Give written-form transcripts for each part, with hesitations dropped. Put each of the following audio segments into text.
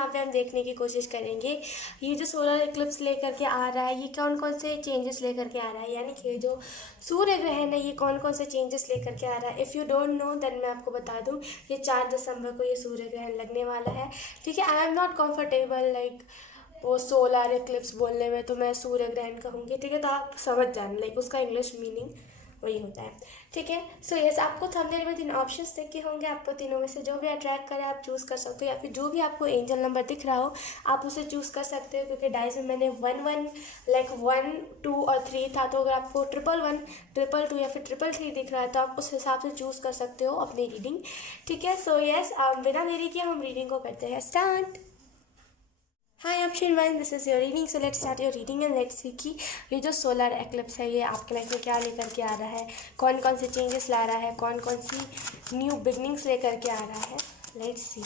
यहाँ पे हम देखने की कोशिश करेंगे ये जो सोलर इक्लिप्स लेकर के आ रहा है ये कौन कौन से चेंजेस लेकर के आ रहा है, यानी कि जो सूर्य ग्रहण है ये कौन कौन से चेंजेस लेकर के आ रहा है। If you don't know then मैं आपको बता दूँ, ये 4 दिसंबर को ये सूर्य ग्रहण लगने वाला है। ठीक है, I am not comfortable like वो सोलर इक्लिप्स बोलने में, तो मैं सूर्य ग्रहण कहूँगी। ठीक है, तो आप समझ जाना लाइक उसका इंग्लिश मीनिंग वही होता है। ठीक है, सो यस, आपको थंबनेल में 3 ऑप्शंस देखे होंगे, आपको तीनों में से जो भी अट्रैक्ट करे आप चूज़ कर सकते हो, या फिर जो भी आपको एंजल नंबर दिख रहा हो आप उसे चूज़ कर सकते हो। क्योंकि डाइस में मैंने 1 1 लाइक 1 2 और 3 था, तो अगर आपको 1 1 1 2 2 या फिर 3 3 दिख रहा है तो आप उस हिसाब से चूज़ कर सकते हो अपनी रीडिंग। ठीक है, सो यस, बिना देरी के हम रीडिंग को करते हैं start. Hi option 1, this is your reading. So let's start your reading and let's see कि ये जो सोलर एक्लिप्स है ये आपके लाइफ में क्या लेकर के आ रहा है, कौन कौन से चेंजेस ला रहा है, कौन कौन सी न्यू बिगनिंग्स लेकर के आ रहा है। Let's see.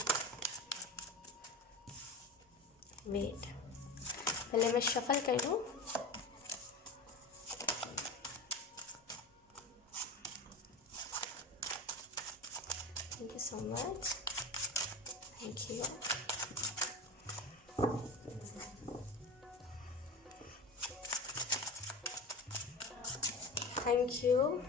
वेट, पहले मैं शफल कर दूँ। Thank you so much, thank you. Thank you.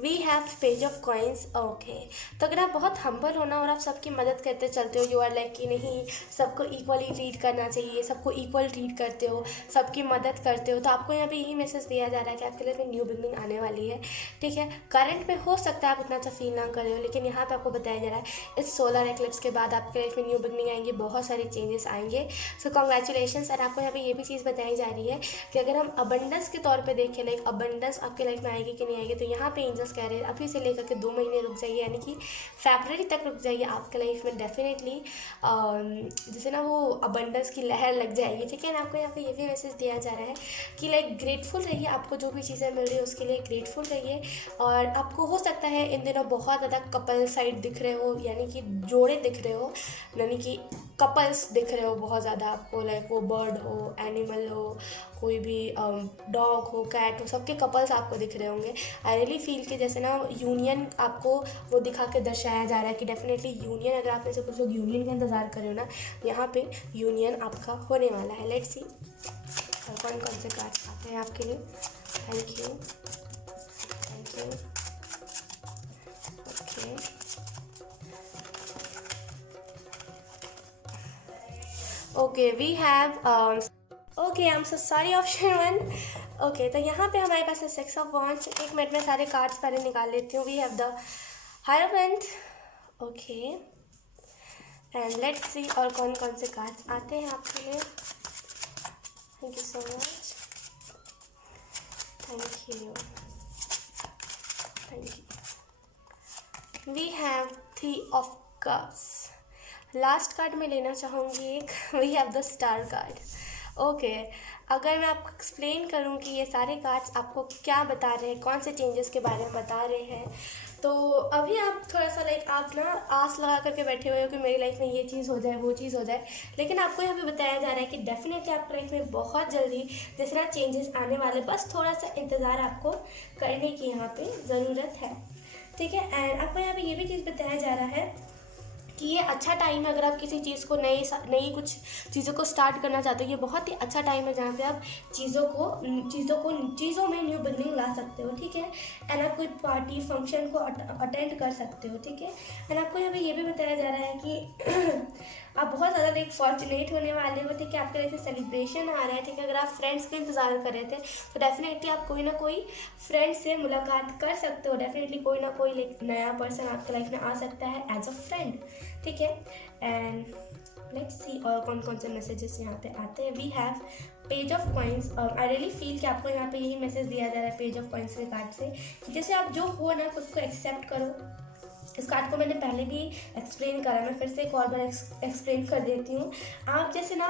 We have page of coins. Okay, तो अगर आप बहुत हम्बल हो ना और आप सबकी मदद करते चलते हो, यू आर लाइक कि नहीं सबको इक्वली ट्रीट करना चाहिए, सबको इक्वल ट्रीट करते हो, सबकी मदद करते हो, तो आपको यहाँ पे यही मैसेज दिया जा रहा है कि आपके लाइफ में न्यू बिगनिंग आने वाली है। ठीक है, करंट में हो सकता है आप उतना अच्छा फील ना कर रहे हो, लेकिन यहाँ पे आपको बताया जा रहा है इस सोलर एक्लिप्स के बाद आपके लाइफ में न्यू बिगनिंग आएंगे, बहुत सारे चेंजेस आएंगे। सो कॉन्ग्रेचुलेशंस। और आपको यहाँ पे ये भी चीज़ बताई जा रही है कि अगर हम अबंडेंस के तौर पर देखें, लाइक अबंडेंस आपके लाइफ में आएगी कि नहीं आएगी, तो यहाँ पे एंजल्स कह रहे हैं अभी से लेकर के 2 महीने रुक जाइए, यानी कि फरवरी तक रुक जाइए, आपके लाइफ में डेफिनेटली जैसे ना वो अबंडेंस की लहर लग जाएगी। ठीक है ना, आपको यहाँ पे ये भी मैसेज दिया जा रहा है कि लाइक ग्रेटफुल रहिए, आपको जो भी चीज़ें मिल रही है उसके लिए ग्रेटफुल रहिए। और आपको हो सकता है इन दिनों बहुत ज़्यादा कपल साइड दिख रहे हो, यानी कि जोड़े दिख रहे हो, यानी कि कपल्स दिख रहे हो बहुत ज़्यादा आपको, लाइक वो बर्ड हो, एनिमल हो, कोई भी डॉग हो, कैट हो, सबके कपल्स आपको दिख रहे होंगे। आई रियली फील कि जैसे ना यूनियन आपको वो दिखा के दर्शाया जा रहा है कि डेफिनेटली यूनियन, अगर आप में से कुछ लोग यूनियन का इंतज़ार कर रहे हो ना, यहाँ पे यूनियन आपका होने वाला है। लेट्स सी कौन कौन से कार्ड्स आते हैं आपके लिए। Thank you, thank you. Okay, we have okay, I am so sorry option 1। Okay, तो यहाँ पे हमारे पास है 6 ऑफ वॉन्ड्स। 1 मिनट में सारे कार्ड्स पहले निकाल लेती हूँ। We have the hierophant. Okay, and let's see और कौन कौन से कार्ड्स आते हैं आपके लिए। Thank you so much, thank you, thank you. We have 3 of cups. Last card में लेना चाहूँगी एक। We have the star card. Okay, अगर मैं आपको एक्सप्लेन करूँ कि ये सारे कार्ड्स आपको क्या बता रहे हैं, कौन से चेंजेस के बारे में बता रहे हैं, तो अभी आप थोड़ा सा लाइक आप ना आस लगा करके बैठे हुए हो कि मेरी लाइफ में ये चीज़ हो जाए, वो चीज़ हो जाए, लेकिन आपको यहाँ पे बताया जा रहा है कि डेफिनेटली आपकी लाइफ में बहुत जल्दी जिस तरह चेंजेस आने वाले, बस थोड़ा सा इंतज़ार आपको करने की यहाँ पे ज़रूरत है। ठीक है, एंड आपको यहाँ पे ये भी चीज़ बताया जा रहा है कि ये अच्छा टाइम है अगर आप किसी चीज़ को नई कुछ चीज़ों को स्टार्ट करना चाहते हो। ये बहुत ही अच्छा टाइम है जहाँ पे आप चीज़ों में न्यू बिगनिंग ला सकते हो। ठीक है, एंड आप कोई पार्टी फंक्शन को अटेंड कर सकते हो। ठीक है, एंड आपको यहाँ पे ये भी बताया जा रहा है कि आप बहुत ज़्यादा लाइक फॉर्चुनेट होने वाले हो। ठीक है, आपके लाइफ में सेलिब्रेशन आ रहा है। ठीक है, अगर आप फ्रेंड्स का इंतज़ार कर रहे थे तो डेफिनेटली आप कोई ना कोई फ्रेंड से मुलाकात कर सकते हो। डेफिनेटली कोई ना कोई लाइक नया पर्सन आपके लाइफ में आ सकता है एज अ फ्रेंड। ठीक है, एंड लेट्स सी और कौन कौन से मैसेजेस यहाँ पे आते हैं। We have page of coins. I really feel कि आपको यहाँ पे यही मैसेज दिया जा रहा है पेज ऑफ कॉइन्स के कार्ड से कि जैसे आप जो हो ना खुद को एक्सेप्ट करो। इस कार्ड को मैंने पहले भी एक्सप्लेन करा, मैं फिर से एक और बार एक्सप्लेन कर देती हूँ। आप जैसे ना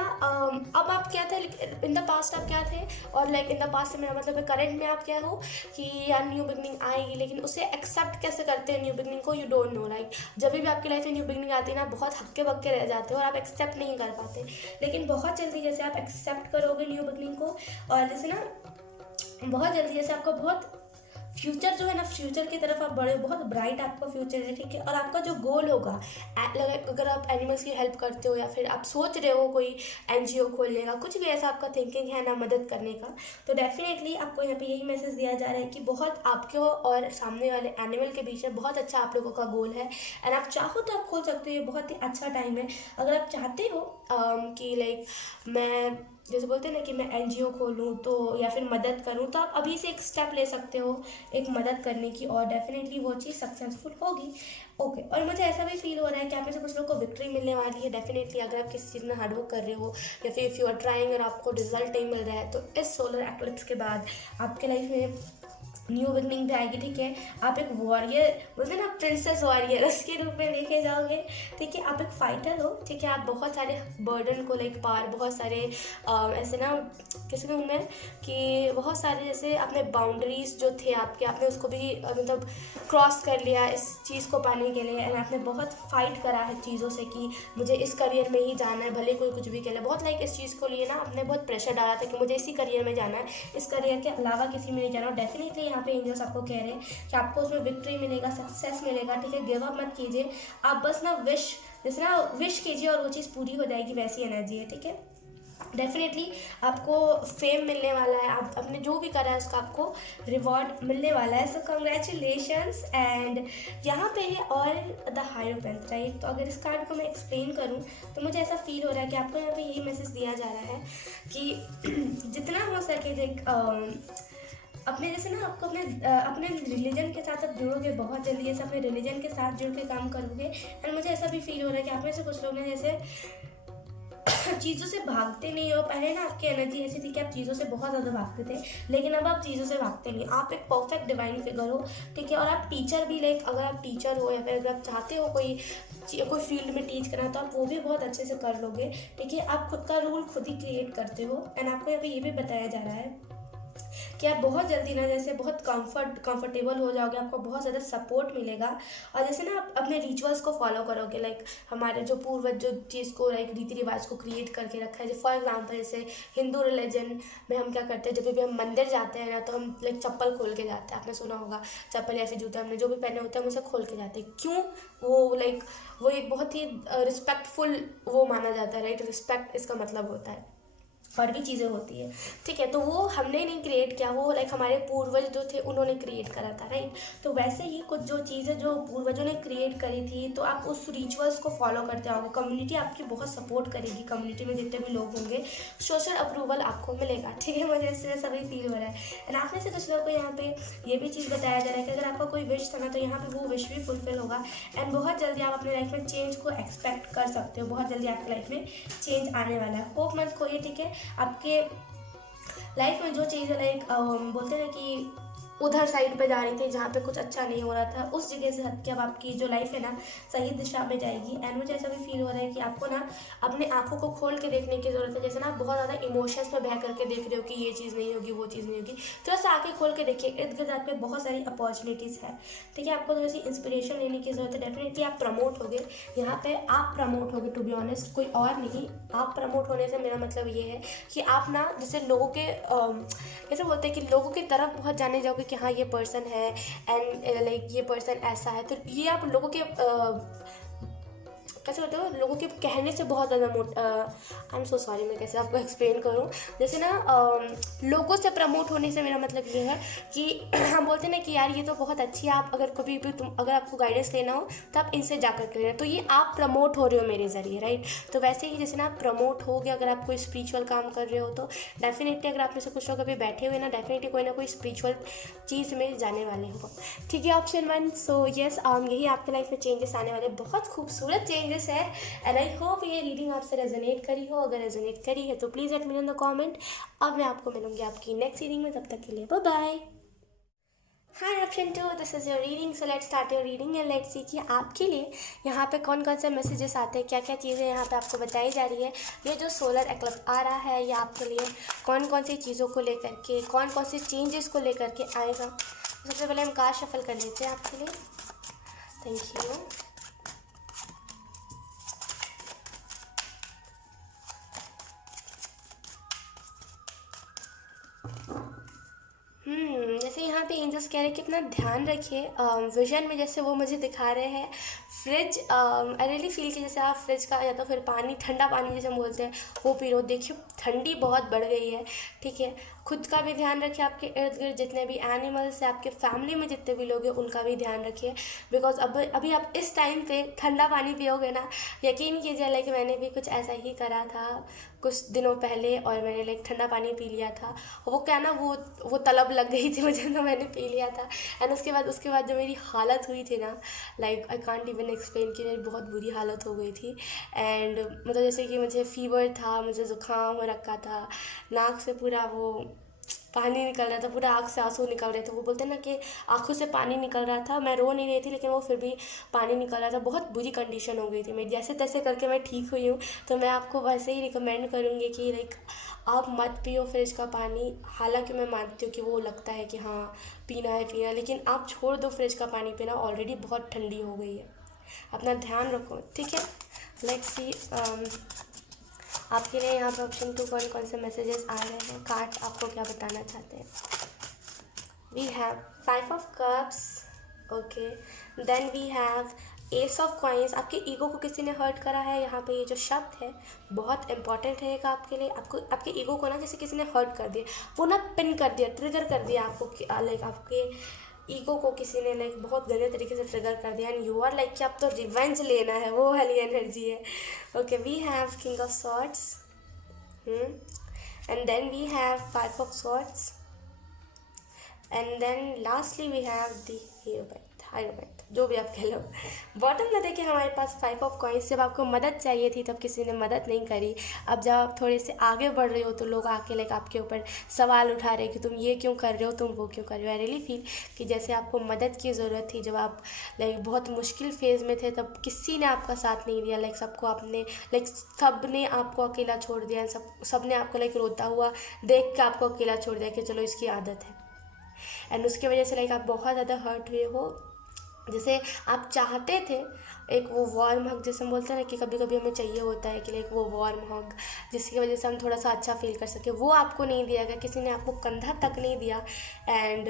अब आप क्या थे इन द पास्ट, आप क्या थे, और लाइक इन द पास्ट से मेरा मतलब है करंट में आप क्या हो कि यार न्यू बिगनिंग आएगी, लेकिन उसे एक्सेप्ट कैसे करते हैं न्यू बिगनिंग को, यू डोंट नो। लाइक जब भी आपकी लाइफ में न्यू बिगनिंग आती है ना, बहुत हक्के बक्के रह जाते हो और आप एक्सेप्ट नहीं कर पाते, लेकिन बहुत जल्दी जैसे आप एक्सेप्ट करोगे न्यू बिगनिंग को, और जैसे ना बहुत जल्दी जैसे आपको बहुत फ्यूचर जो है ना, फ्यूचर की तरफ आप बढ़े, बहुत ब्राइट आपका फ्यूचर है, ठीक है। और आपका जो गोल होगा, अगर आप एनिमल्स की हेल्प करते हो या फिर आप सोच रहे हो कोई एनजीओ खोलने का, कुछ भी ऐसा आपका थिंकिंग है ना मदद करने का, तो डेफिनेटली आपको यहाँ पे यही मैसेज दिया जा रहा है कि बहुत आपके और सामने वाले एनिमल के बीच में बहुत अच्छा आप लोगों का गोल है। एंड आप चाहो तो आप खोल सकते हो, ये बहुत ही अच्छा टाइम है। अगर आप चाहते हो कि लाइक मैं जैसे बोलते हैं ना कि मैं एनजीओ खोलूँ तो या फिर मदद करूँ, तो आप अभी से एक स्टेप ले सकते हो एक मदद करने की, और डेफिनेटली वो चीज़ सक्सेसफुल होगी। ओके, और मुझे ऐसा भी फील हो रहा है कि आप में से कुछ लोग को विक्ट्री मिलने वाली है डेफिनेटली। अगर आप किसी चीज़ में हार्डवर्क कर रहे हो या फिर इफ़ यू आर ट्राइंग और आपको रिजल्ट नहीं मिल रहा है, तो इस सोलर एक्लिप्स के बाद आपके लाइफ में न्यू बिगनिंग भी आएगी, ठीक है। आप एक वॉरियर, बोलते हैं ना प्रिंसेस वॉरियर, उसके रूप में देखे जाओगे, ठीक है। आप एक फाइटर हो, ठीक है। आप बहुत सारे बर्डन को लाइक पार, बहुत सारे ऐसे ना कैसे कहूँ मैं कि बहुत सारे जैसे आपने बाउंड्रीज जो थे आपके, आपने उसको भी मतलब क्रॉस कर लिया इस चीज़ को पाने के लिए। एंड आपने बहुत फाइट करा है चीज़ों से कि मुझे इस करियर में ही जाना है, भले कोई कुछ भी कह ले। बहुत लाइक इस चीज़ को लिए ना आपने बहुत प्रेशर डाला था कि मुझे इसी करियर में जाना है, इस करियर के अलावा किसी में नहीं जाना। डेफिनेटली यहाँ पे एंजल्स आपको कह रहे हैं कि आपको उसमें विक्ट्री मिलेगा, सक्सेस मिलेगा, ठीक है। गिव अप मत कीजिए, आप बस ना विश, जैसे ना विश कीजिए और वो चीज़ पूरी हो जाएगी, वैसी एनर्जी है, ठीक है। डेफिनेटली आपको फेम मिलने वाला है, आप अपने जो भी करा है उसका आपको रिवॉर्ड मिलने वाला है। सो कंग्रेचुलेशंस। एंड यहाँ पे है और द हायरोफेंट, राइट। तो अगर इस कार्ड को मैं एक्सप्लेन करूँ तो मुझे ऐसा फील हो रहा है कि आपको यहाँ पे यही मैसेज दिया जा रहा है कि जितना हो सके लाइक अपने जैसे ना आपको अपने रिलीजन के साथ आप जुड़ोगे बहुत जल्दी, जैसे अपने रिलीजन के साथ जुड़ के काम करोगे। एंड मुझे ऐसा भी फील हो रहा है कि आप में से कुछ लोग ने जैसे चीज़ों से भागते नहीं हो। पहले ना आपकी एनर्जी ऐसी थी कि आप चीज़ों से बहुत ज़्यादा भागते थे, लेकिन अब आप चीज़ों से भागते नहीं, आप एक परफेक्ट डिवाइन फिगर हो, ठीक है। और आप टीचर भी, लाइक अगर आप टीचर हो या फिर अगर आप चाहते हो कोई फील्ड में टीच करना, तो आप वो भी बहुत अच्छे से कर लोगे, ठीक है। आप खुद का रूल खुद ही क्रिएट करते हो। एंड आपको यहाँ पे ये भी बताया जा रहा है कि आप बहुत जल्दी ना जैसे बहुत कंफर्टेबल हो जाओगे, आपको बहुत ज़्यादा सपोर्ट मिलेगा। और जैसे ना आप अपने रिचुअल्स को फॉलो करोगे, लाइक हमारे जो पूर्वज जो चीज़ को लाइक रीति रिवाज को क्रिएट करके रखा है। फॉर एग्जाम्पल जैसे हिंदू रिलीजन में हम क्या करते हैं, जब भी हम मंदिर जाते हैं ना, तो हम लाइक चप्पल खोल के जाते हैं। आपने सुना होगा, चप्पल या फिर जूते हमने जो भी पहने होते हैं हम उसे खोल के जाते हैं। क्यों? वो लाइक वो एक बहुत ही रिस्पेक्टफुल वो माना जाता है, राइट। रिस्पेक्ट इसका मतलब होता है, और भी चीज़ें होती है, ठीक है। तो वो हमने नहीं क्रिएट किया, वो लाइक हमारे पूर्वज जो थे उन्होंने क्रिएट करा था, राइट। तो वैसे ही कुछ जो चीज़ें जो पूर्वजों ने क्रिएट करी थी, तो आप उस रिचुअल्स को फॉलो करते आओगे, कम्युनिटी आपकी बहुत सपोर्ट करेगी, कम्युनिटी में जितने भी लोग होंगे सोशल अप्रूवल आपको मिलेगा, ठीक है। मुझे इससे सभी फील हो रहा है। एंड आप में से कुछ लोगों को यहाँ पे ये भी चीज़ बताया जा रहा है कि अगर आपका कोई विश था ना, तो यहाँ पे वो विश भी फुलफिल होगा। एंड बहुत जल्दी आप अपने लाइफ में चेंज को एक्सपेक्ट कर सकते हो, बहुत जल्दी आपकी लाइफ में चेंज आने वाला है। होप मत खोइए, ठीक है। आपके लाइफ में जो चीज़ है लाइक बोलते हैं ना कि उधर साइड पे जा रही थी जहाँ पे कुछ अच्छा नहीं हो रहा था, उस जगह से हट के अब आपकी जो लाइफ है ना सही दिशा में जाएगी। एंड मुझे ऐसा भी फील हो रहा है कि आपको ना अपने आंखों को खोल के देखने की ज़रूरत है। जैसे ना आप बहुत ज़्यादा इमोशंस में बह करके देख रहे हो कि ये चीज़ नहीं होगी, वो चीज़ नहीं होगी, तो ऐसे आंखें खोल के देखिए, इर्द गिर्द आपके बहुत सारी अपॉर्चुनिटीज़ है, ठीक है। आपको थोड़ी सी इंस्पिरेशन लेने की ज़रूरत है। डेफिनेटली आप प्रमोट होगे, यहाँ पे आप प्रमोट होगे, टू बी ऑनेस्ट, कोई और नहीं। आप प्रमोट होने से मेरा मतलब ये है कि आप ना जैसे लोगों के कैसे बोलते हैं कि लोगों की तरफ बहुत जाने जाओगे कि हाँ ये पर्सन है एंड लाइक ये पर्सन ऐसा है, तो ये आप लोगों के कैसे होते हो, लोगों के कहने से बहुत ज़्यादा आई एम सो सॉरी, मैं कैसे आपको एक्सप्लेन करूँ। जैसे ना लोगों से प्रमोट होने से मेरा मतलब ये है कि हम बोलते हैं ना कि यार ये तो बहुत अच्छी है, आप अगर कभी भी अगर आपको गाइडेंस लेना हो तो आप इनसे जा कर लेना, तो ये आप प्रमोट हो रहे हो मेरे ज़रिए, राइट। तो वैसे ही जैसे ना आप प्रमोट हो गए, अगर आप कोई स्पिरिचुअल काम कर रहे हो तो डेफिनेटली, अगर आप में से कुछ लोग अभी बैठे हुए ना, डेफिनेटली कोई ना कोई स्पिरिचुअल चीज़ में जाने वाले हो, ठीक है। ऑप्शन 1। सो यस, यही आपके लाइफ में चेंजेस आने वाले, बहुत खूबसूरत चेंजेस है। एंड आई होप ये रीडिंग आपसे रेजोनेट करी हो। अगर रेजोनेट करी है तो please let me know in the comment. अब मैं आपको मिलूंगी आपकी नेक्स्ट रीडिंग में, तब तक के लिए bye bye. Hi option 2, this is your reading. So let's start your reading and let's see कि आपके लिए यहाँ पे कौन कौन से मैसेजेस आते हैं, क्या क्या चीज़ें यहाँ पे आपको बताई जा रही है। ये जो सोलर एक्लिप्स आ रहा है ये आपके लिए कौन कौन सी चीज़ों को लेकर के, कौन कौन सी चेंजेस को लेकर के आएगा। सबसे पहले हम कार्ड शफल कर लेते हैं आपके लिए। Thank you. जैसे यहाँ यहाँ पे एंजल्स कह रहे हैं कि अपना ध्यान रखिए। विजन में जैसे वो मुझे दिखा रहे हैं फ्रिज, आई रियली फील कि जैसे आप फ्रिज का या तो फिर पानी, ठंडा पानी जैसे हम बोलते हैं, वो पी लो। देखिए ठंडी बहुत बढ़ गई है, ठीक है। खुद का भी ध्यान रखिए, आपके इर्द गिर्द जितने भी एनिमल्स हैं, आपके फैमिली में जितने भी लोग हैं, उनका भी ध्यान रखिए। बिकॉज अब अभी आप इस टाइम पे ठंडा पानी पियोगे ना, यकीन कीजिए लाइक मैंने भी कुछ ऐसा ही करा था कुछ दिनों पहले, और मैंने लाइक ठंडा पानी पी लिया था। वो क्या ना, वो तलब लग गई थी मुझे, तो मैंने पी लिया था। एंड उसके बाद जो मेरी हालत हुई थी ना, like I can't even explain, कि मेरी बहुत बुरी हालत हो गई थी। एंड मतलब जैसे कि मुझे फीवर था, मुझे ज़ुकाम हो रखा था, नाक से पूरा वो पानी निकल रहा था, पूरा आँख से आंसू निकल रहे थे। वो बोलते हैं ना कि आँखों से पानी निकल रहा था। मैं रो नहीं रही थी, लेकिन वो फिर भी पानी निकल रहा था। बहुत बुरी कंडीशन हो गई थी मेरी। जैसे तैसे करके मैं ठीक हुई हूँ। तो मैं आपको वैसे ही रिकमेंड करूँगी कि लाइक आप मत पियो फ्रिज का पानी। हालांकि मैं मानती हूँ कि वो लगता है कि हाँ पीना है पीना, लेकिन आप छोड़ दो फ्रिज का पानी पीना, ऑलरेडी बहुत ठंडी हो गई है। अपना ध्यान रखो, ठीक है। लेट्स सी आपके लिए यहाँ पे ऑप्शन 2 कौन कौन से मैसेजेस आ रहे हैं, कार्ड आपको क्या बताना चाहते हैं। We have 5 of cups, okay. Then we have ace of coins. आपके ईगो को किसी ने हर्ट करा है। यहाँ पे ये जो शब्द है बहुत इंपॉर्टेंट रहेगा आपके लिए। आपको आपके ईगो को ना जैसे किसी ने हर्ट कर दिया, वो ना पिन कर दिया, ट्रिगर कर दिया आपको, लाइक आपके ईगो को किसी ने लाइक बहुत गंदे तरीके से ट्रिगर कर दिया। एंड यू आर लाइक कि अब तो रिवेंज लेना है, वो वाली एनर्जी है। Okay, we have king of swords, and then we have 5 of swords, and then lastly we have the hierophant, जो भी आप कह लो। बॉटम में देखिए हमारे पास 5 ऑफ कॉइंस। जब आपको मदद चाहिए थी तब किसी ने मदद नहीं करी। अब जब आप थोड़े से आगे बढ़ रहे हो तो लोग आके लाइक आपके ऊपर सवाल उठा रहे कि तुम ये क्यों कर रहे हो, तुम वो क्यों कर रहे हो। आई रियली फील कि जैसे आपको मदद की ज़रूरत थी, जब आप लाइक बहुत मुश्किल फेज़ में थे, तब किसी ने आपका साथ नहीं दिया। लाइक सबको आपने लाइक सब ने आपको अकेला छोड़ दिया। सब ने आपको लाइक रोता हुआ देख के आपको अकेला छोड़ दिया कि चलो इसकी आदत है। एंड उसकी वजह से लाइक आप बहुत ज़्यादा हर्ट हुए हो। जैसे आप चाहते थे एक वो वार्म हग, जैसे हम बोलते हैं ना कि कभी कभी हमें चाहिए होता है कि लाइक वो वार्म हग, जिसकी वजह से हम थोड़ा सा अच्छा फील कर सके, वो आपको नहीं दिया गया। किसी ने आपको कंधा तक नहीं दिया। एंड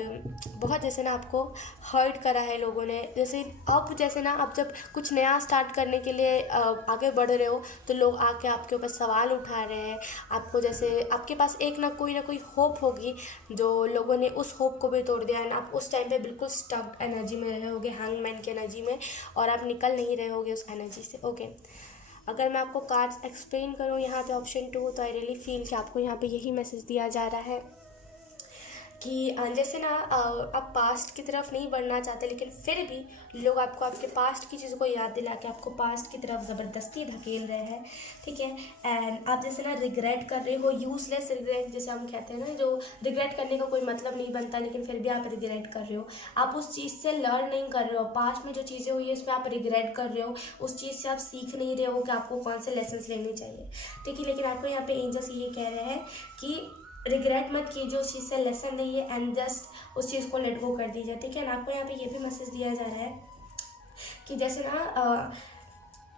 बहुत जैसे ना आपको हर्ट करा है लोगों ने। जैसे ना आप जब कुछ नया स्टार्ट करने के लिए आगे बढ़ रहे हो, तो लोग आके आपके ऊपर सवाल उठा रहे हैं। आपको जैसे आपके पास एक ना कोई होप होगी, जो लोगों ने उस होप को भी तोड़ दिया। एंड आप उस टाइम पे बिल्कुल स्टक एनर्जी में रहे होगे, हैंगमैन की एनर्जी में, और आप निकल नहीं रहे होगे उस एनर्जी से। ओके, अगर मैं आपको कार्ड्स एक्सप्लेन करूँ यहाँ पे ऑप्शन 2, तो आई रियली फील कि आपको यहाँ पे यही मैसेज दिया जा रहा है कि जैसे ना आप पास्ट की तरफ नहीं बढ़ना चाहते, लेकिन फिर भी लोग आपको आपके पास्ट की चीज़ों को याद दिला के आपको पास्ट की तरफ ज़बरदस्ती धकेल रहे हैं, ठीक है। एंड आप जैसे ना रिग्रेट कर रहे हो, यूज़लेस रिग्रेट जैसे हम कहते हैं ना, जो रिग्रेट करने का कोई मतलब नहीं बनता, लेकिन फिर भी आप रिग्रेट कर रहे हो। आप उस चीज़ से लर्न नहीं कर रहे हो। पास्ट में जो चीज़ें हुई है उसमें आप रिग्रेट कर रहे हो, उस चीज़ से आप सीख नहीं रहे हो कि आपको कौन से लेसन्स लेने चाहिए, ठीक है। लेकिन आपको यहाँ पे एंजल्स ये कह रहे हैं कि रिग्रेट मत कीजिए, उस चीज़ से लेसन लीजिए एंड जस्ट उस चीज़ को लेट गो कर दीजिए, ठीक है ना। आपको यहाँ पे ये भी मैसेज दिया जा रहा है कि जैसे ना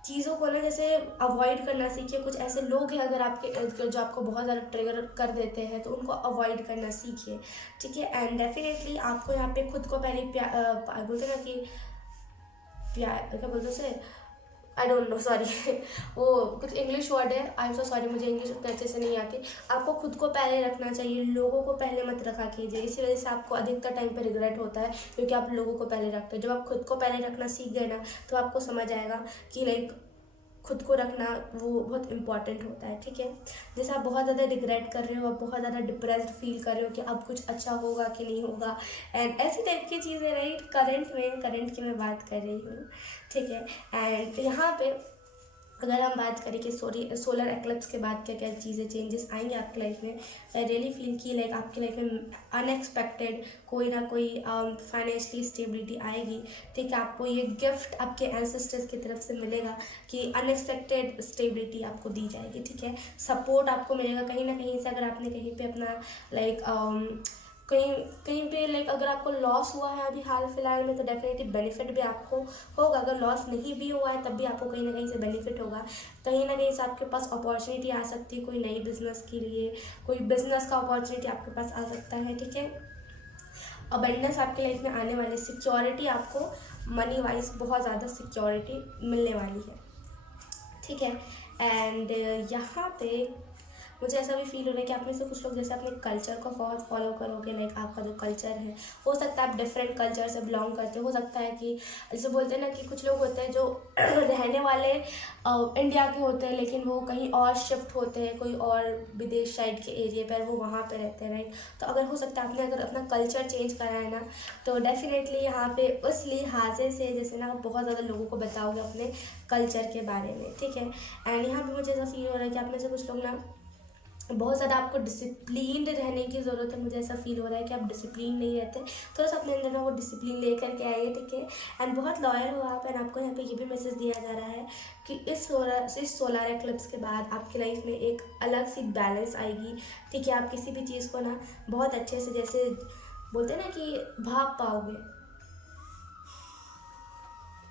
चीज़ों को ना जैसे अवॉइड करना सीखिए। कुछ ऐसे लोग हैं अगर आपके इर्द गिर्द जो आपको बहुत ज़्यादा ट्रिगर कर देते हैं, तो उनको अवॉइड करना सीखिए, ठीक है। एंड डेफिनेटली आपको यहाँ पे खुद को पहले बोलते ना कि प्यार, क्या बोलते उसे, आई डोंट नो, सॉरी वो कुछ इंग्लिश वर्ड है, आई एम सो सॉरी, मुझे इंग्लिश उतना अच्छे से नहीं आती। आपको खुद को पहले रखना चाहिए, लोगों को पहले मत रखा कीजिए। इसी वजह से आपको अधिकतर टाइम पे रिग्रेट होता है, क्योंकि आप लोगों को पहले रखते हो। जब आप खुद को पहले रखना सीख गए ना, तो आपको समझ आएगा कि लाइक खुद को रखना वो बहुत इंपॉर्टेंट होता है, ठीक है। जैसे आप बहुत ज़्यादा रिग्रेट कर रहे हो, आप बहुत ज़्यादा डिप्रेस्ड फील कर रहे हो कि अब कुछ अच्छा होगा कि नहीं होगा, एंड ऐसी टाइप की चीज़ें, राइट। करंट की मैं बात कर रही हूँ, ठीक है। एंड यहाँ पे अगर हम बात करें कि सोलर एक्लिप्स के बाद क्या क्या चीज़ें चेंजेस आएंगे आपकी लाइफ में, आई रियली फील कि लाइक आपकी लाइफ में अनएक्सपेक्टेड कोई ना कोई फाइनेंशियली स्टेबिलिटी आएगी, ठीक है। आपको ये गिफ्ट आपके एंसेस्टर्स की तरफ से मिलेगा कि अनएक्सपेक्टेड स्टेबिलिटी आपको दी जाएगी, ठीक है। सपोर्ट आपको मिलेगा कहीं ना कहीं से। अगर आपने कहीं पे अपना लाइक कहीं पे लाइक अगर आपको लॉस हुआ है अभी हाल फिलहाल में, तो डेफिनेटली बेनिफिट भी आपको होगा। अगर लॉस नहीं भी हुआ है तब भी आपको कहीं ना कहीं से बेनिफिट होगा। कहीं ना कहीं से आपके पास अपॉर्चुनिटी आ सकती है, कोई नई बिजनेस के लिए, कोई बिजनेस का अपॉर्चुनिटी आपके पास आ सकता है, ठीक है। अबंडेंस आपके लाइफ में आने वाली, सिक्योरिटी, आपको मनी वाइज बहुत ज़्यादा सिक्योरिटी मिलने वाली है, ठीक है। एंड यहाँ पे मुझे ऐसा भी फील हो रहा है कि आप में से कुछ लोग जैसे अपने कल्चर को बहुत फॉलो करोगे, लाइक आपका जो कल्चर है, हो सकता है आप डिफरेंट कल्चर से बिलोंग करते हो सकता है कि जैसे बोलते हैं ना कि कुछ लोग होते हैं जो रहने वाले इंडिया के होते हैं लेकिन वो कहीं और शिफ्ट होते हैं, कोई और विदेश साइड के एरिया पर, वो वहाँ पर रहते हैं, राइट। तो अगर हो सकता है आपने अगर अपना कल्चर चेंज करा है ना, तो डेफिनेटली यहाँ पे उस लिहाजे से जैसे ना बहुत ज़्यादा लोगों को बताओगे अपने कल्चर के बारे में, ठीक है। एंड यहाँ पे मुझे ऐसा फील हो रहा है कि आप में से कुछ लोग ना बहुत ज़्यादा आपको डिसिप्लिन्ड रहने की ज़रूरत है। मुझे ऐसा फील हो रहा है कि आप डिसिप्लिन नहीं रहते, थोड़ा सा अपने अंदर ना वो डिसिप्लिन लेकर के आइए, ठीक है। एंड बहुत लॉयल हो आप। एंड आपको यहाँ पे ये भी मैसेज दिया जा रहा है कि इस सोलर एक्लिप्स के बाद आपकी लाइफ में एक अलग सी बैलेंस आएगी, ठीक है। आप किसी भी चीज़ को ना बहुत अच्छे से, जैसे बोलते हैं ना कि भाप पाओगे,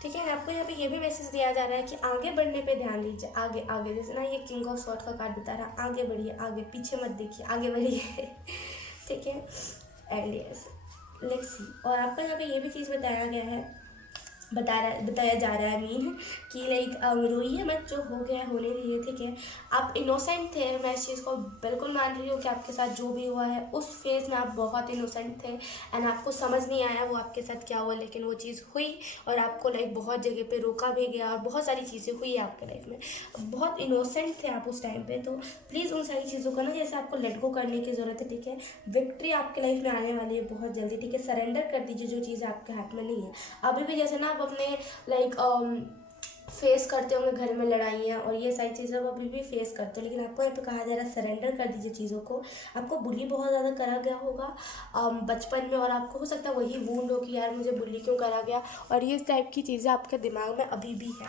ठीक है। आपको यहाँ पे ये भी मैसेज दिया जा रहा है कि आगे बढ़ने पे ध्यान दीजिए, आगे आगे, जैसे ना ये किंग ऑफ सॉर्ड का कार्ड बता रहा है, आगे बढ़िए, आगे पीछे मत देखिए, आगे बढ़िए ठीक है। And yes, let's see. और आपको यहाँ पे ये भी चीज़ बताया गया है, बताया जा रहा है मीन कि लाइक रोइए मत, जो हो गया होने दीजिए, ठीक है। आप इनोसेंट थे, मैं इस चीज़ को बिल्कुल मान रही हूँ कि आपके साथ जो भी हुआ है उस फेज़ में आप बहुत इनोसेंट थे एंड आपको समझ नहीं आया वो आपके साथ क्या हुआ, लेकिन वो चीज़ हुई और आपको लाइक बहुत जगह पे रोका भी गया और बहुत सारी चीज़ें हुई आपके लाइफ में। बहुत इनोसेंट थे आप उस टाइम पे, तो प्लीज़ उन सारी चीज़ों को ना जैसे आपको लेट गो करने की ज़रूरत है, ठीक है। विक्ट्री आपके लाइफ में आने वाली है बहुत जल्दी, ठीक है। सरेंडर कर दीजिए जो चीज़ें आपके हाथ में नहीं है अभी भी। जैसे ना आप अपने लाइक फेस करते होंगे घर में लड़ाइयाँ और ये सारी चीज़ें आप अभी भी फेस करते हो, लेकिन आपको यहाँ पे कहा जा रहा है सरेंडर कर दीजिए चीज़ों को। आपको बुली बहुत ज़्यादा करा गया होगा बचपन में, और आपको हो सकता है वही वूंड हो कि यार मुझे बुली क्यों करा गया, और ये टाइप की चीज़ें आपके दिमाग में अभी भी है,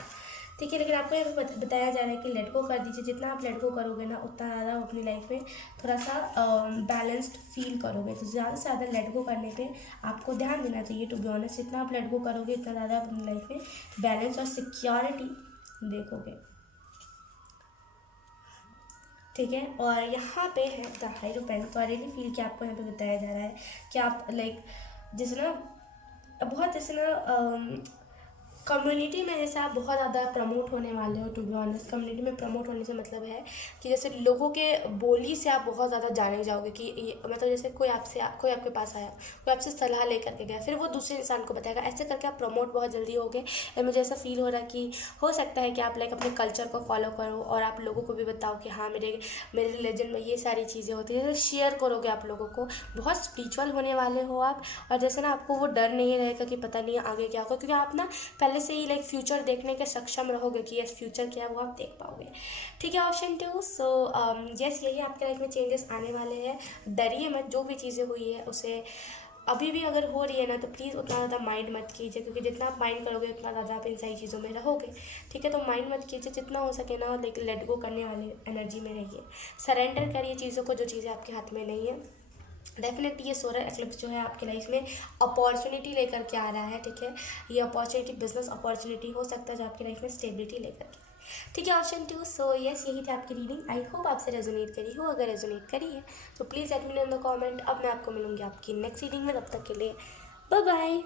ठीक है। लेकिन आपको यहाँ पे बताया जा रहा है कि लेट गो कर दीजिए। जितना आप लेट गो करोगे ना उतना ज़्यादा अपनी लाइफ में थोड़ा सा बैलेंस्ड फील करोगे। तो ज़्यादा से ज़्यादा लेट गो करने पे आपको ध्यान देना चाहिए, टू बी ऑनेस्ट। जितना आप लेट गो करोगे इतना ज़्यादा अपनी लाइफ में बैलेंस और सिक्योरिटी देखोगे, ठीक है। और यहाँ पे है द हाइरोपेंट। तो आई रियली फील कि आपको यहाँ पे बताया जा रहा है कि आप लाइक जैसे ना बहुत जैसे ना कम्युनिटी में जैसे आप बहुत ज़्यादा प्रमोट होने वाले हो, टू बी ऑनेस्ट। कम्युनिटी में प्रमोट होने से मतलब है कि जैसे लोगों के बोली से आप बहुत ज़्यादा जाने जाओगे कि ये मतलब जैसे कोई आपके पास आया, कोई आपसे सलाह लेकर के गया, फिर वो दूसरे इंसान को बताएगा, ऐसे करके आप प्रमोट बहुत जल्दी होगे। और मुझे ऐसा फील हो रहा है कि हो सकता है कि आप लाइक अपने कल्चर को फॉलो करो और आप लोगों को भी बताओ कि हाँ मेरे रिलीजन में ये सारी चीज़ें होती है, जैसे शेयर करोगे आप लोगों को। बहुत स्पिरिचुअल होने वाले हो आप, और जैसे ना आपको वो डर नहीं रहेगा कि पता नहीं आगे क्या होगा, क्योंकि आप ना पहले से ही लाइक फ्यूचर देखने के सक्षम रहोगे कि यस फ्यूचर क्या है वो आप देख पाओगे, ठीक है। ऑप्शन 2। सो यस, यही आपके लाइफ में चेंजेस आने वाले हैं। डरिए मत, जो भी चीज़ें हुई है उसे अभी भी अगर हो रही है ना तो प्लीज़ उतना ज़्यादा माइंड मत कीजिए, क्योंकि जितना आप माइंड करोगे उतना ज़्यादा आप इन सारी चीज़ों में रहोगे, ठीक है। तो माइंड मत कीजिए, जितना हो सके ना लाइक लेट गो करने वाली एनर्जी में रहिए। सरेंडर करिए चीज़ों को, जो चीज़ें आपके हाथ में नहीं है। डेफिनेटली ये सोलर एक्लिप्स जो है आपके लाइफ में अपॉर्चुनिटी लेकर के आ रहा है, ठीक है। ये अपॉर्चुनिटी बिजनेस अपॉर्चुनिटी हो सकता है जो आपकी लाइफ में स्टेबिलिटी लेकर के, ठीक है। ऑप्शन 2। सो यस, यही थी आपकी रीडिंग। आई होप आपसे रेजोनेट करी हो। अगर रेजोनेट करी है तो please let me know in the comment. अब मैं आपको मिलूंगी आपकी नेक्स्ट रीडिंग में, तब तक के लिए bye bye.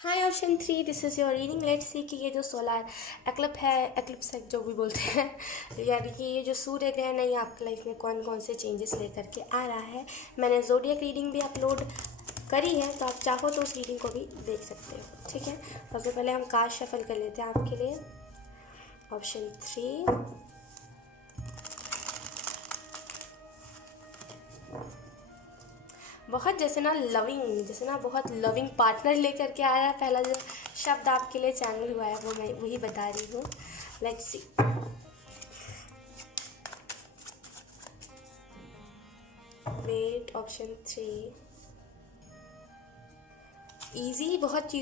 Hi option 3, this is your reading. Let's see कि ये जो सोलर एक्लिप्स है जो भी बोलते हैं, यानी कि ये जो सूर्य ग्रहण है ये आपकी लाइफ में कौन कौन से चेंजेस लेकर के आ रहा है। मैंने ज़ोडिएक रीडिंग भी अपलोड करी है, तो आप चाहो तो उस रीडिंग को भी देख सकते हो, ठीक है। सबसे पहले हम कार्ड शफल कर लेते हैं आपके लिए। ऑप्शन 3, बहुत जैसे ना बहुत लविंग पार्टनर लेकर के आया है। पहला जो शब्द आपके लिए चैनल हुआ है वो मैं वही बता रही हूँ। Let's see. Wait, option 3, easy. बहुत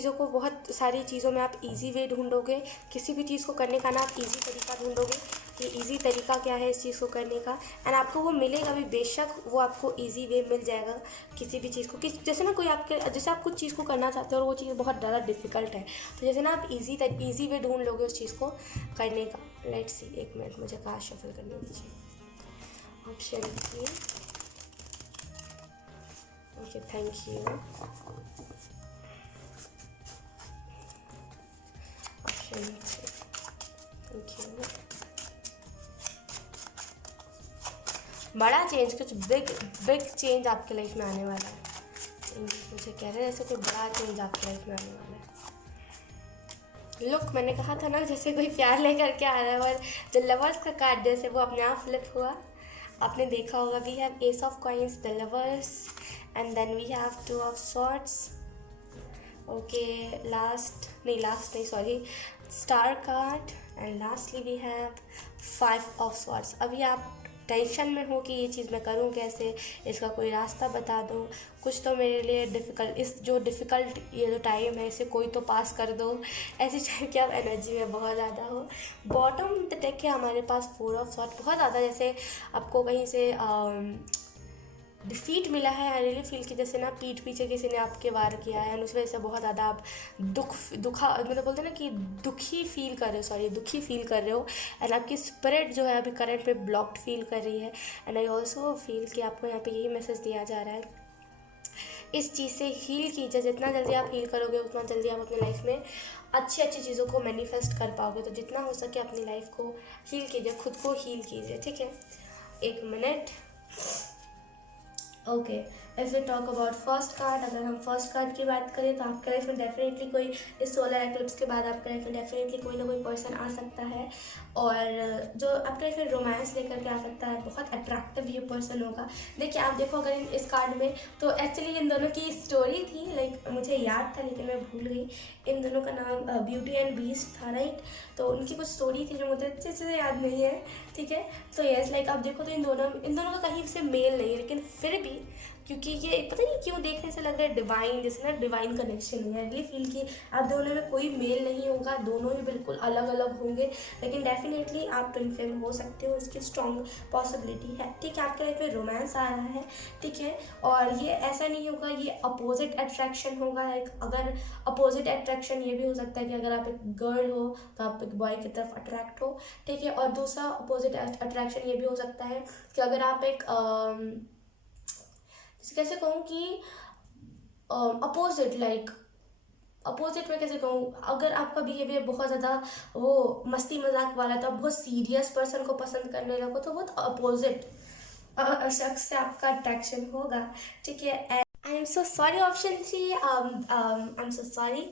सारी चीज़ों में आप इजी वे ढूंढोगे। किसी भी चीज़ को करने का ना आप इजी तरीका ढूंढोगे कि इजी तरीका क्या है इस चीज़ को करने का, एंड आपको वो मिलेगा भी, बेशक वो आपको इजी वे मिल जाएगा किसी भी चीज़ को। जैसे ना जैसे आप कुछ चीज़ को करना चाहते हो और वो चीज़ बहुत ज़्यादा डिफिकल्ट है, तो जैसे ना आप इजी वे ढूंढ लोगे उस चीज़ को करने का। लेट्स सी, एक मिनट मुझे कार्ड शफल करने दीजिए। Option 3, okay, thank you. Option 3, thank you. बड़ा चेंज, कुछ बिग बिग चेंज आपके लाइफ में आने वाला है। मुझे कह रहे हैं जैसे कोई बड़ा चेंज आपके लाइफ में आने वाला है। लुक, मैंने कहा था ना जैसे कोई प्यार लेकर के आ रहा है, और द लवर्स का कार्ड जैसे वो अपने आप फ्लिप हुआ। आपने देखा होगा, we have ace of coins, the lovers, and then we have two of swords. Okay, last नहीं sorry, star card, and lastly we have 5 of swords. अभी आप टेंशन में हो कि ये चीज़ मैं करूँ कैसे, इसका कोई रास्ता बता दो, कुछ तो मेरे लिए डिफ़िकल्ट, इस जो डिफ़िकल्ट ये जो टाइम है इसे कोई तो पास कर दो। ऐसी टाइम की आप एनर्जी में बहुत ज़्यादा हो। बॉटम द डेक है हमारे पास 4 ऑफ सॉर्ड। बहुत ज़्यादा जैसे आपको कहीं से डिफीट मिला है। आई रियली फील कि जैसे ना पीठ पीछे किसी ने आपके वार किया है, उस वजह से बहुत ज़्यादा आप मतलब बोलते हैं ना कि दुखी फील कर रहे हो। एंड आपकी स्पिरिट जो है अभी करंट में ब्लॉक्ड फील कर रही है। एंड आई ऑल्सो फील कि आपको यहाँ पे यही मैसेज दिया जा रहा है, इस चीज़ से हील कीजिए। जितना जल्दी आप हील करोगे उतना जल्दी आप अपनी लाइफ में अच्छी अच्छी चीज़ों को मैनिफेस्ट कर पाओगे। तो जितना हो सके अपनी लाइफ को हील कीजिए, खुद को हील कीजिए, ठीक है। 1 minute. Okay, if you talk about first card, अगर हम फर्स्ट कार्ड की बात करें तो आपके लाइफ में डेफिनेटली कोई, इस सोलर एक्लिप्स के बाद आपके लाइफ में डेफिनेटली कोई ना कोई पर्सन आ सकता है, और जो आपके लाइफ में रोमांस लेकर के आ सकता है। बहुत अट्रैक्टिव ये पर्सन होगा। देखिए, आप देखो अगर इस कार्ड में, तो एक्चुअली इन दोनों की स्टोरी थी, लाइक मुझे याद था लेकिन मैं भूल गई। इन दोनों का नाम ब्यूटी एंड बीस्ट था, राइट। तो उनकी कुछ स्टोरी थी जो मुझे अच्छे से याद नहीं है, ठीक है। तो यस, लाइक आप देखो तो इन दोनों का कहीं से मेल नहीं है, लेकिन फिर भी क्योंकि ये पता नहीं क्यों देखने से लग रहा है डिवाइन, जैसे ना डिवाइन कनेक्शन है। रियली फील कि आप दोनों में कोई मेल नहीं होगा, दोनों ही बिल्कुल अलग अलग होंगे, लेकिन डेफिनेटली आप ट्विन फ्लेम हो सकते हो, इसकी स्ट्रॉन्ग पॉसिबिलिटी है, ठीक है। आपके लाइफ में रोमांस आ रहा है, ठीक है। और ये ऐसा नहीं होगा, ये अपोजिट अट्रैक्शन होगा। लाइक अगर अपोजिट अट्रैक्शन ये भी हो सकता है कि अगर आप एक गर्ल हो तो आप एक बॉय की तरफ अट्रैक्ट हो, ठीक है। और दूसरा अपोजिट अट्रैक्शन ये भी हो सकता है कि अगर आप एक कैसे कहूँ कि अपोजिट, लाइक अपोजिट में कैसे कहूँ, अगर आपका बिहेवियर बहुत ज़्यादा वो मस्ती मजाक वाला, तो आप बहुत सीरियस पर्सन को पसंद करने लगो, तो बहुत अपोजिट शख्स से आपका अट्रैक्शन होगा, ठीक है। आई am so sorry option 3, I am so sorry,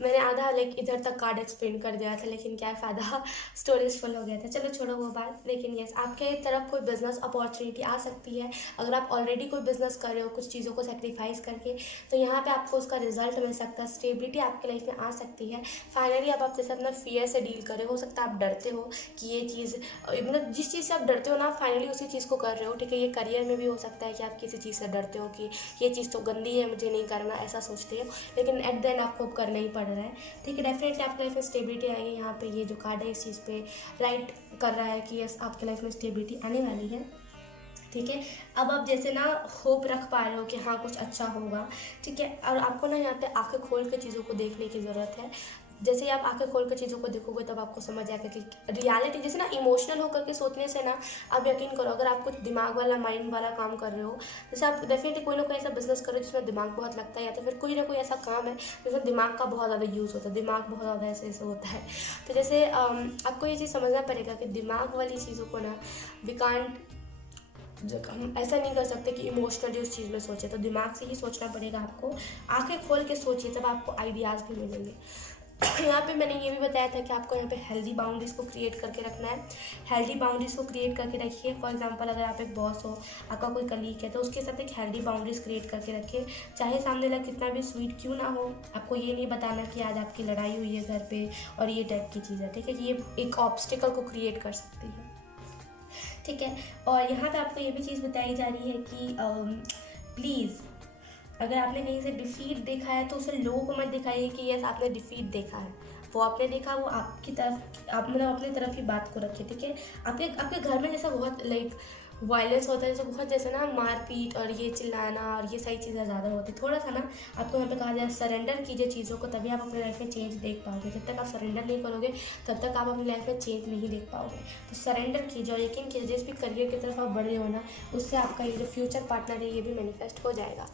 मैंने आधा लाइक इधर तक कार्ड एक्सप्लेन कर दिया था, लेकिन क्या फ़ायदा, स्टोरेज फुल हो गया था। चलो छोड़ो वो बात। लेकिन यस, आपके तरफ कोई बिजनेस अपॉर्चुनिटी आ सकती है। अगर आप ऑलरेडी कोई बिजनेस कर रहे हो कुछ चीज़ों को सेक्रीफाइस करके, तो यहाँ पे आपको उसका रिजल्ट मिल सकता है, स्टेबिलिटी आपके लाइफ में आ सकती है। फाइनली आप जैसे अपना फियर से डील कर रहे हो सकता है आप डरते हो कि ये चीज़, मतलब जिस चीज़ से आप डरते हो ना, आप फाइनली उसी चीज़ को कर रहे हो, ठीक है। ये करियर में भी हो सकता है कि आप किसी चीज़ से डरते हो कि ये चीज़ तो गंदी है, मुझे नहीं करना, ऐसा सोचते हो, लेकिन एट द एंड आपको करना ही पड़ रहा है, ठीक है। डेफिनेटली आपके लाइफ में स्टेबिलिटी आएगी। यहाँ पे ये जो कार्ड है इस चीज़ पे राइट कर रहा है कि यस, आपके लाइफ में स्टेबिलिटी आने वाली है, ठीक है। अब आप जैसे ना होप रख पा रहे हो कि हाँ कुछ अच्छा होगा, ठीक है। और आपको ना यहाँ पे आंखें खोल के चीज़ों को देखने की ज़रूरत है। जैसे ही आप आंखें खोल कर चीज़ों को देखोगे तब आपको समझ आएगा कि रियलिटी, जैसे ना इमोशनल होकर के सोचने से ना, आप यकीन करो अगर आप कुछ दिमाग वाला माइंड वाला काम कर रहे हो, जैसे आप डेफिनेटली कोई ना कोई ऐसा बिजनेस करो जिसमें दिमाग बहुत लगता है, या तो फिर कोई ना कोई ऐसा काम है जिसमें दिमाग का बहुत ज़्यादा यूज़ होता है, दिमाग बहुत ज़्यादा ऐसे होता है। तो जैसे आपको ये चीज़ समझना पड़ेगा कि दिमाग वाली चीज़ों को ना वी कांट, हम ऐसा नहीं कर सकते कि इमोशनली उस चीज़ में सोचे, तो दिमाग से ही सोचना पड़ेगा आपको। आंखें खोल के सोचिए, तब आपको आइडियाज़ भी मिलेंगे। यहाँ पे मैंने ये भी बताया था कि आपको यहाँ पे हेल्दी बाउंड्रीज को क्रिएट करके रखना है। हेल्दी बाउंड्रीज को क्रिएट करके रखिए। फॉर एग्जांपल अगर आप एक बॉस हो, आपका कोई कलीग है, तो उसके साथ एक हेल्दी बाउंड्रीज क्रिएट करके रखिए। चाहे सामने वाला कितना भी स्वीट क्यों ना हो, आपको ये नहीं बताना कि आज आपकी लड़ाई हुई है घर पे और ये टाइप की चीज़ है, ठीक है। ये एक ऑब्स्टिकल को क्रिएट कर सकती है, ठीक है। और यहाँ पे आपको ये भी चीज़ बताई जा रही है कि प्लीज़ अगर आपने कहीं से डिफीट देखा है तो उसे लोगों को मत दिखाइए कि यस आपने डिफीट देखा है। वो आपने देखा, वो आपकी तरफ, आप मतलब अपनी तरफ ही बात को रखिए, ठीक है। आपके घर में जैसा बहुत लाइक वायलेंस होता है, तो बहुत जैसे ना मारपीट और ये चिल्लाना और ये सारी चीज़ें ज़्यादा होती है। थोड़ा सा ना आपको यहाँ पे कहा जाए सरेंडर कीजिए चीज़ों को, तभी आप अपनी लाइफ में चेंज देख पाओगे। जब तक आप सरेंडर नहीं करोगे तब तक आप अपनी लाइफ में चेंज नहीं देख पाओगे। तो सरेंडर कीजिए और यकीन कीजिए जिस भी करियर की तरफ आप बढ़ रहे हो ना, उससे आपका ये जो फ्यूचर पार्टनर है ये भी मैनिफेस्ट हो जाएगा।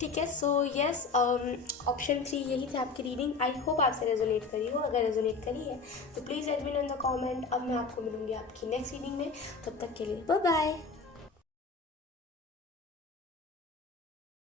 ठीक है, सो यस, ऑप्शन 3 यही था आपकी रीडिंग। आई होप आपसे रेजोनेट करी हो। अगर रेजोनेट करी है तो please let me know in the comment. अब मैं आपको मिलूंगी आपकी नेक्स्ट रीडिंग में, तब तक के लिए बाय बाय।